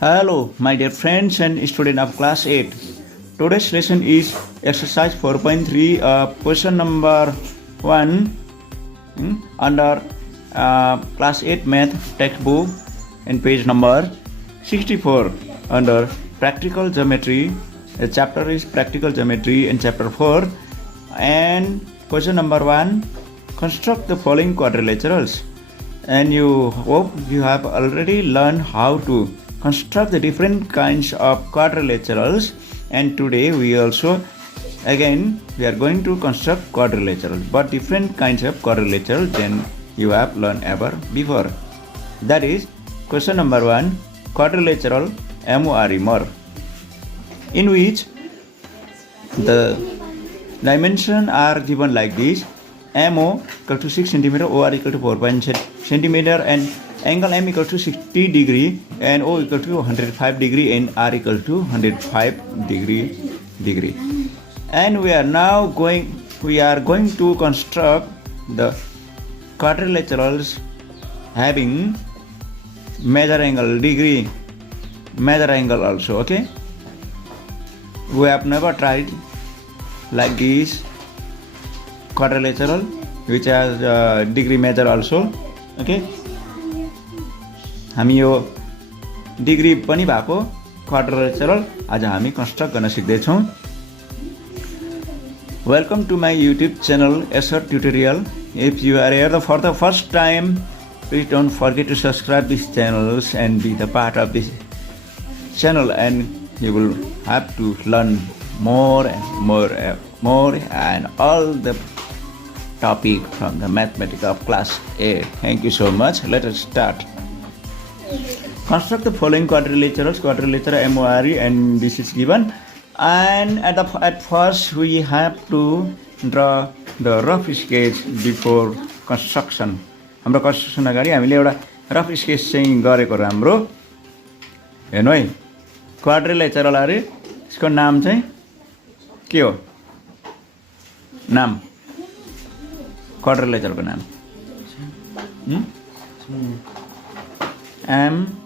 Hello, my dear friends and students of class 8. Today's lesson is exercise 4.3, question number 1 under class 8 math textbook and page number 64 under practical geometry. The chapter is practical geometry and chapter 4. And question number 1, construct the following quadrilaterals. And you hope you have already learned how to construct the different kinds of quadrilaterals, and today we are going to construct quadrilaterals, but different kinds of quadrilaterals than you have learned ever before. That is question number 1, quadrilateral MOR, in which the dimensions are given like this: MO equal to 6 cm, OR equal to 4.0 cm, and angle M equal to 60 degree, and O equal to 105 degree, and R equal to 105 degree. And we are going to construct the quadrilaterals having measure angle degree, measure angle also. Okay, we have never tried like this quadrilateral which has degree measure also. Okay, हामी यो degree पनि भएको quadrilateral आज हामी construct गर्न सिक्दैछौँ. Welcome to my YouTube channel Aser Tutorial. If you are here for the first time, please don't forget to subscribe this channel and be the part of this channel, and you will have to learn more and all the topic from the mathematics of class 8. Thank you so much. Let us start. Construct the following quadrilaterals, quadrilateral MOR, and this is given. And at first we have to draw the rough sketch before construction. हाम्रो construction अगाडि हामीले एउटा rough sketch चाहिँ गरेको राम्रो. हेर्नु है, quadrilateral अरे यसको नाम चाहिँ के हो? नाम क्वाड्रिलेटरलको नाम MORE.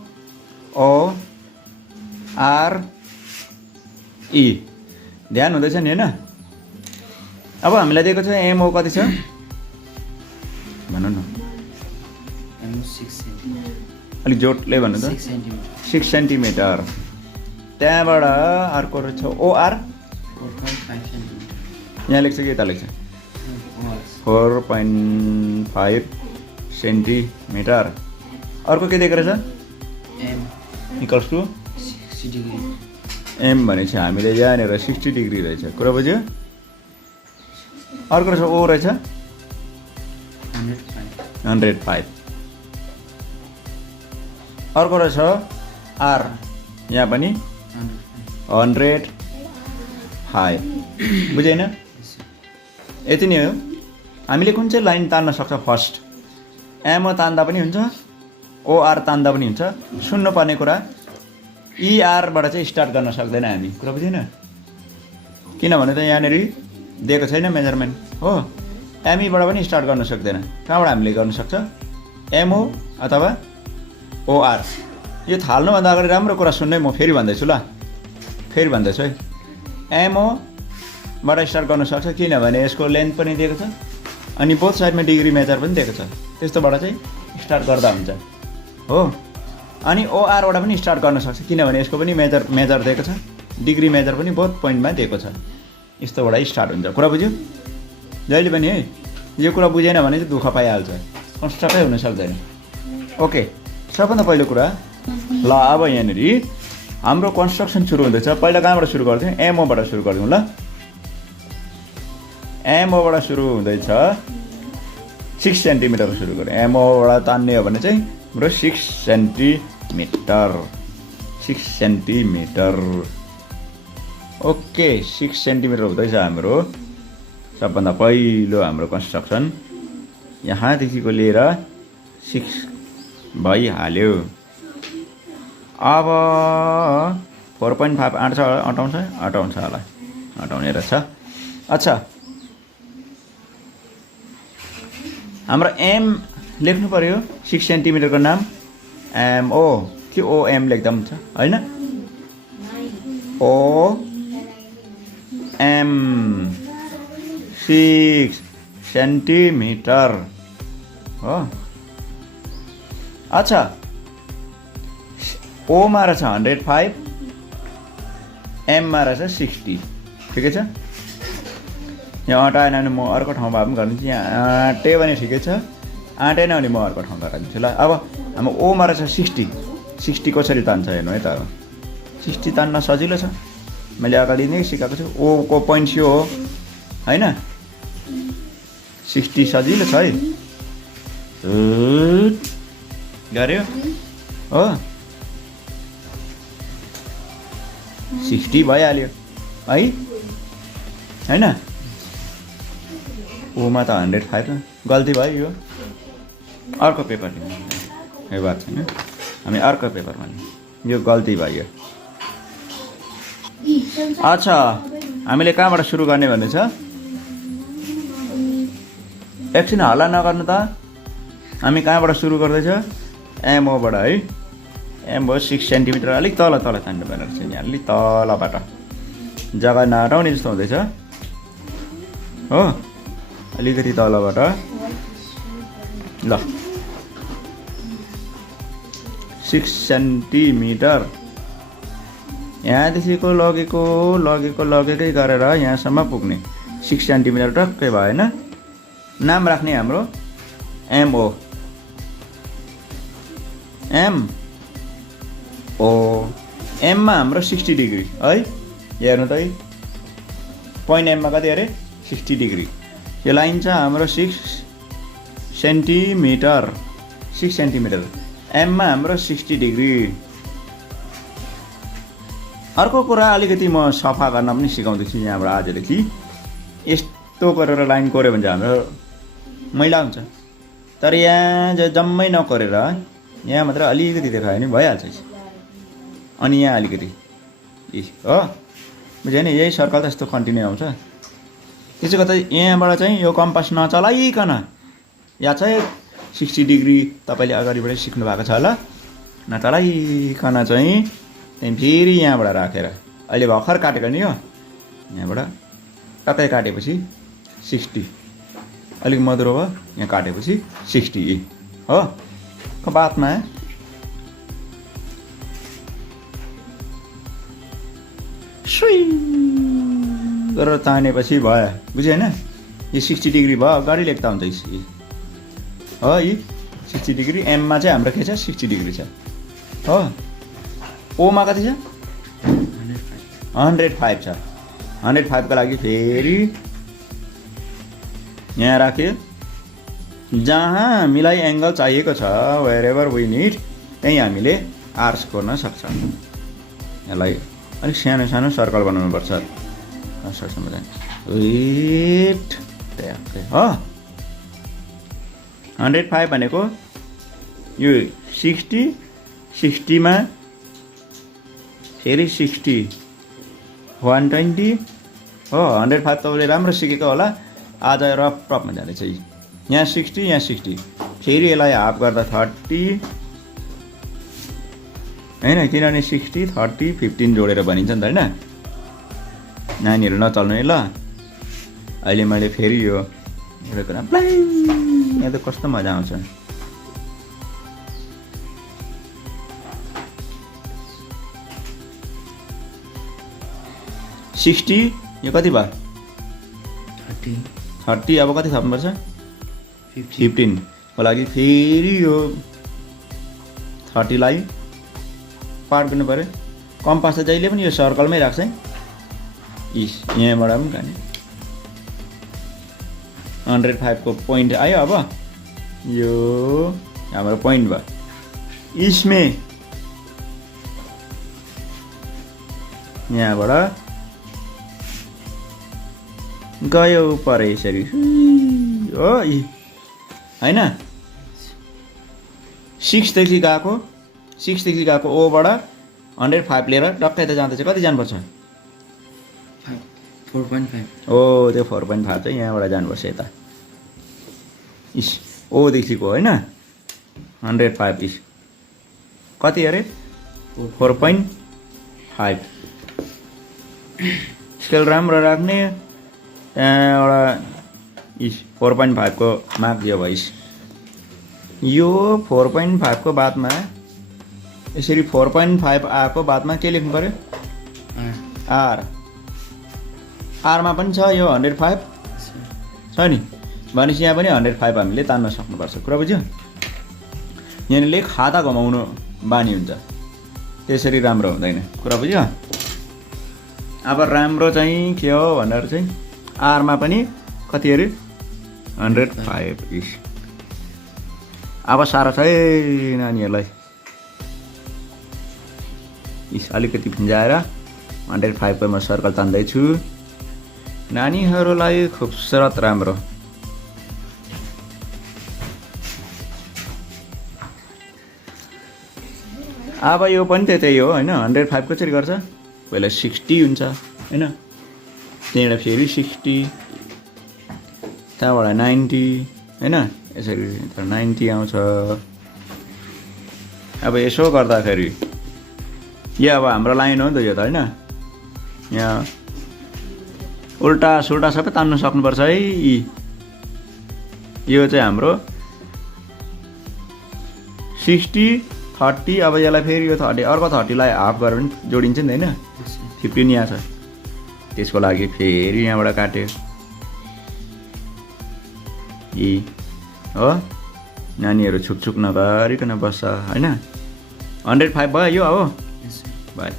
ध्यान हुँदैछ नि हैन? अब हामीलाई दिएको छ MO कति छ भन्नु न. अलि जोडले भन्नु त. 6 सेन्टिमिटर. त्यहाँबाट अर्को रहेछ OR 4.5 सेन्टिमिटर. यहाँ लेख्छ कि यता लेख्छ 4.5 सेन्टिमिटर. अर्को के दिएको रहेछ? M equals to 60 degree. M भनेपछि हामीले यहाँनिर 60 डिग्री रहेछ. कुरा बुझ्यो? अर्को रहेछ O रहेछ 105. अर्को रहेछ R, यहाँ पनि 105. बुझेन? यति नै हो. हामीले कुन चाहिँ लाइन तान्न सक्छ? फर्स्ट MO तान्दा पनि हुन्छ, OR तान्दा पनि हुन्छ. सुन्नुपर्ने कुरा, ER बाट चाहिँ स्टार्ट गर्न सक्दैन हामी. कुरा बुझेन? किनभने त यहाँनिर दिएको छैन मेजरमेन्ट हो. ME बाट पनि स्टार्ट गर्न सक्दैन. कहाँबाट हामीले गर्न सक्छ? MO अथवा OR. यो थाल्नुभन्दा अगाडि राम्रो कुरा सुन्नै, म फेरि भन्दैछु ल. फेरि भन्दैछु है. MO बाट स्टार्ट गर्न सक्छ किनभने यसको लेन्थ पनि दिएको छ अनि बोथ साइडमा डिग्री मेजर पनि दिएको छ. त्यस्तोबाट चाहिँ स्टार्ट गर्दा हुन्छ हो. अनि OR बाट पनि स्टार्ट गर्न सक्छ किनभने यसको पनि मेजर दिएको छ, डिग्री मेजर पनि बोथ पोइन्टमा दिएको छ. यस्तोबाट स्टार्ट हुन्छ. कुरा बुझ्यो? जहिले पनि है यो कुरा बुझेन भने चाहिँ दुःख पाइहाल्छ, कन्स्ट्रक्टै हुन सक्दैन. ओके, सबभन्दा पहिलो कुरा ल. अब यहाँनिर हाम्रो कन्स्ट्रक्सन सुरु हुँदैछ. पहिला कहाँबाट सुरु गर्छौँ? MO बाट सुरु गर्छौँ ल. MO बाट सुरु हुँदैछ 6 सेन्टिमिटर सुरु गऱ्यो. MO बाट तान्ने हो भने चाहिँ हाम्रो 6 सेन्टिमिटर. ओके, 6 सेन्टिमिटर हुँदैछ हाम्रो सबभन्दा पहिलो हाम्रो कन्स्ट्रक्सन. यहाँदेखिको लिएर 6 भइहाल्यो. अब 4.5 अटाउँछ होला, अटाउने रहेछ. अच्छा, हाम्रो M लेख्नु पर्यो. 6 सेन्टिमिटरको नाम MO. कि ओएम लेख्दा हुन्छ होइन ओएम 6 सेन्टिमिटर हो अच्छा ओमा रहेछ 105 एममा रहेछ 60 ठिकै छ यहाँ अटाएन भने म अर्को ठाउँमा पनि गरिदिन्छु यहाँ आँटे भने ठिकै छ आँटेन भने म अर्को ठाउँ गराइदिन्छु ल अब हाम्रो ओमा रहेछ 60 कसरी तान्छ हेर्नु है त अब 60 तान्न सजिलो छ मैले अगाडि नै सिकाएको छु ओको पोइन्ट यो हो होइन 60 सजिलो छ है गऱ्यो हो 60 भइहाल्यो है होइन ओमा त 105 गल्ती भयो यो अर्को पेपर लिनु यो बात छैन हामी अर्को पेपरमा लिनु यो गल्ती भयो अच्छा हामीले कहाँबाट सुरु गर्ने भन्ने छ एकछिन हल्ला नगर्नु त हामी कहाँबाट सुरु गर्दैछ एमओबाट है एमओ 6 सेन्टिमिटर अलिक तल तान्नु पर्ने रहेछ यहाँ अलिक तलबाट जग्गा नहटाउने जस्तो हुँदैछ हो अलिकति तलबाट ल 6 सेन्टिमिटर यहाँदेखिको लगेकै गरेर यहाँसम्म पुग्ने 6 सेन्टिमिटर टक्कै भएन नाम राख्ने हाम्रो एमओ एमओ एममा हाम्रो 60 डिग्री है हेर्नु त है पोइन्ट एममा कति अरे 60 डिग्री यो लाइन छ हाम्रो 6 सेन्टिमिटर एममा हाम्रो 60 डिग्री अर्को कुरा अलिकति म सफा गर्न पनि सिकाउँदैछु यहाँबाट आजदेखि यस्तो गरेर लाइन कोर्यो भने चाहिँ हाम्रो मैला हुन्छ तर यहाँ जम्मै नकोरेर यहाँ मात्र अलिकति देखायो भने भइहाल्छ अनि यहाँ अलिकति हो बुझ्यो नि यही सर्कल त यस्तो कन्टिन्यू आउँछ त्यसो गर्दा यहाँबाट चाहिँ यो कम्पास नचलाइकन या चाहिँ 60 डिग्री तपाईँले अगाडिबाटै सिक्नु भएको छ होला नचलाइकन चाहिँ त्यहाँदेखि फेरि यहाँबाट राखेर अहिले भर्खर काटेको नि हो यहाँबाट टक्कै काटेपछि 60 अलिक मधुरो भयो यहाँ काटेपछि 60 हो बातमा गरेर तानेपछि भयो बुझ्यो होइन यो 60 डिग्री भयो अगाडि लेख्दा हुन्छ हो यी 60 डिग्री एममा चाहिँ हाम्रो के छ 60 डिग्री छ हो ओमा कति छ 105 छ 105 को लागि फेरि यहाँ राख्यो जहाँ हामीलाई एङ्गल चाहिएको छ वेयर वी निड त्यहीँ हामीले आर्स गर्न सक्छ यसलाई अलिक सानो सानो सर्कल बनाउनु पर्छ सर्कलमा जाने हो 105 भनेको यो 60 मा फेरि 60 120 हो 105 तपाईँले राम्रो सिकेको होला आज रफमा जानेछ यहाँ 60 यहाँ 60 फेरि यसलाई हाफ गर्दा 30 होइन किनभने 60 30 15 जोडेर भनिन्छ नि त होइन नानीहरू नचल्नु है ल अहिले मैले फेरि यो एउटा कुरा यहाँ त कस्तो मजा आउँछ 60 यो कति भयो 30 अब कति थप्नुपर्छ 15 को लागि फेरि यो 30 लाई पार गर्नु पर्यो कम्पास त जहिले पनि यो सर्कलमै राख्छ है यहाँबाट पनि खाने 105 को पोइन्ट आयो अब यो हाम्रो पोइन्ट भयो इसमें यहाँबाट गयो पर यसरी हो होइन 6 देखि गएको ओबाट 105 लिएर टक्कै त जाँदैछ कति जानुपर्छ 4.5 हो त्यो 4.5 चाहिँ यहाँबाट जानुपर्छ यता ओ देखिको होइन 105 कति अरे 4.5 स्केल राम्रो राख्ने त्यहाँबाट 4.5 को मार्क दियो भइस यो 4.5 को बादमा यसरी 4.5 आएको बादमा के लेख्नु पर्यो आर आरमा पनि छ यो 105 छ नि भनेपछि यहाँ पनि 105 हामीले तान्न सक्नुपर्छ कुरा बुझ्यो यहाँले खाता घुमाउनु बानी हुन्छ त्यसरी राम्रो हुँदैन कुरा बुझ्यो अब राम्रो चाहिँ के हो भनेर चाहिँ आरमा पनि कति अरे 105 इस अब साह्रो छ है नानीहरूलाई इस अलिकति भिन्जाएर 105 को म सर्कल तान्दैछु नानीहरूलाई खुबसुरत राम्रो अब यो पनि त्यही हो हैन 105 कसरी गर्छ पहिला 60 हुन्छ हैन त्यहाँबाट फेरि 60 त्यहाँबाट 90 हैन यसरी 90 आउँछ अब यसो गर्दाखेरि यो अब हाम्रो लाइन हो नि त यो त हैन यहाँ उल्टा सुल्टा सबै तान्न सक्नुपर्छ है यो चाहिँ हाम्रो 60 30 अब यसलाई फेरि यो 30 अर्को 30 लाई हाफ गरेर पनि जोडिन्छ नि हैन 15 यहाँ छ त्यसको लागि फेरि यहाँबाट काट्यो हो नानीहरू छुकछुक नगरिकन बस्छ हैन 105 भयो यो हो भयो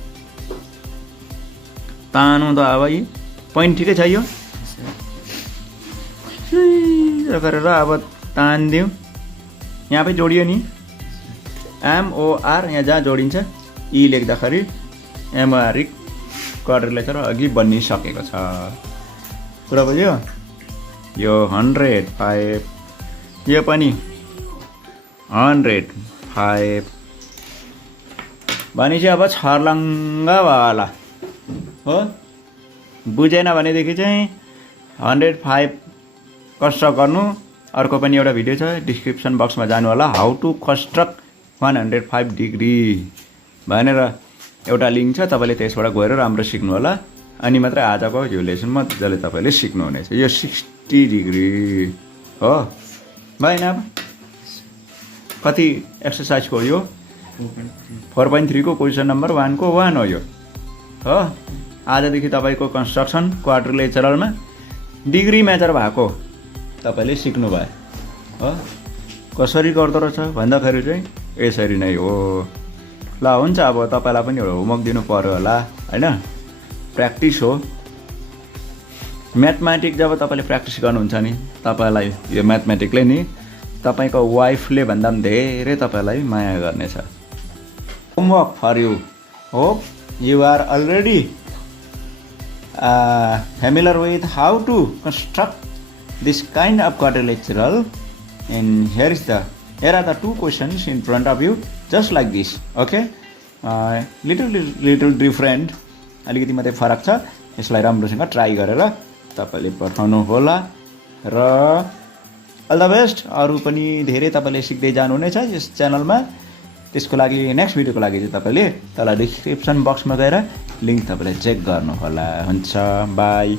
तानु त अब यी पोइन्ट ठिकै छ यो गरेर अब तान्दिउँ यहाँ पनि जोडियो नि MOR यहाँ जहाँ जोडिन्छ ई लेख्दाखेरि MOR क्वाड्रिलेटरल अघि बनिसकेको छ कुरा बुझ्यो यो 105 यो पनि 105 भनेपछि अब छर्लङ्ग होला हो बुझेन भनेदेखि चाहिँ 105 कन्स्ट्रक्ट गर्नु अर्को पनि एउटा भिडियो छ डिस्क्रिप्सन बक्समा जानु होला हाउ टु कन्स्ट्रक्ट 105 डिग्री भनेर एउटा लिङ्क छ तपाईले त्यसबाट गएर राम्रो सिक्नु होला अनि मात्र आजको यो लेसन मजाले तपाईले सिक्नुहुनेछ यो 60 डिग्री हो भएन अब कति एक्सरसाइजको यो 4.3 को क्वेसन नम्बर 1 को 1 हो यो हो आजदेखि तपाईको कन्स्ट्रक्सन क्वाड्रिलेटरलमा डिग्री मेजर भएको तपाईले सिक्नु भयो हो कसरी गर्दो रहेछ भन्दाखेरि चाहिँ यसरी नै हो ल हुन्छ अब तपाईलाई पनि एउटा होमवर्क दिनु पर्यो होला हैन प्र्याक्टिस हो म्याथमेटिक्स जब तपाईले प्र्याक्टिस गर्नुहुन्छ नि तपाईलाई यो म्याथमेटिक्सले नि तपाईको वाइफले भन्दा पनि धेरै तपाईलाई माया गर्नेछ homework for you hope you are already familiar with how to construct this kind of quadrilateral and here are the two questions in front of you just like this okay little different अलिकति मात्रै फरक छ यसलाई राम्रोसँग try गरेर तपाईले पठाउनु होला र अल द बेस्ट अरु पनि धेरै तपाईले सिक्दै जानुहुनेछ यस च्यानलमा त्यसको लागि नेक्स्ट भिडियोको लागि चाहिँ तपाईले तल डिस्क्रिप्सन बक्समा गएर लिंक तपाईले चेक गर्नु होला हुन्छ बाइ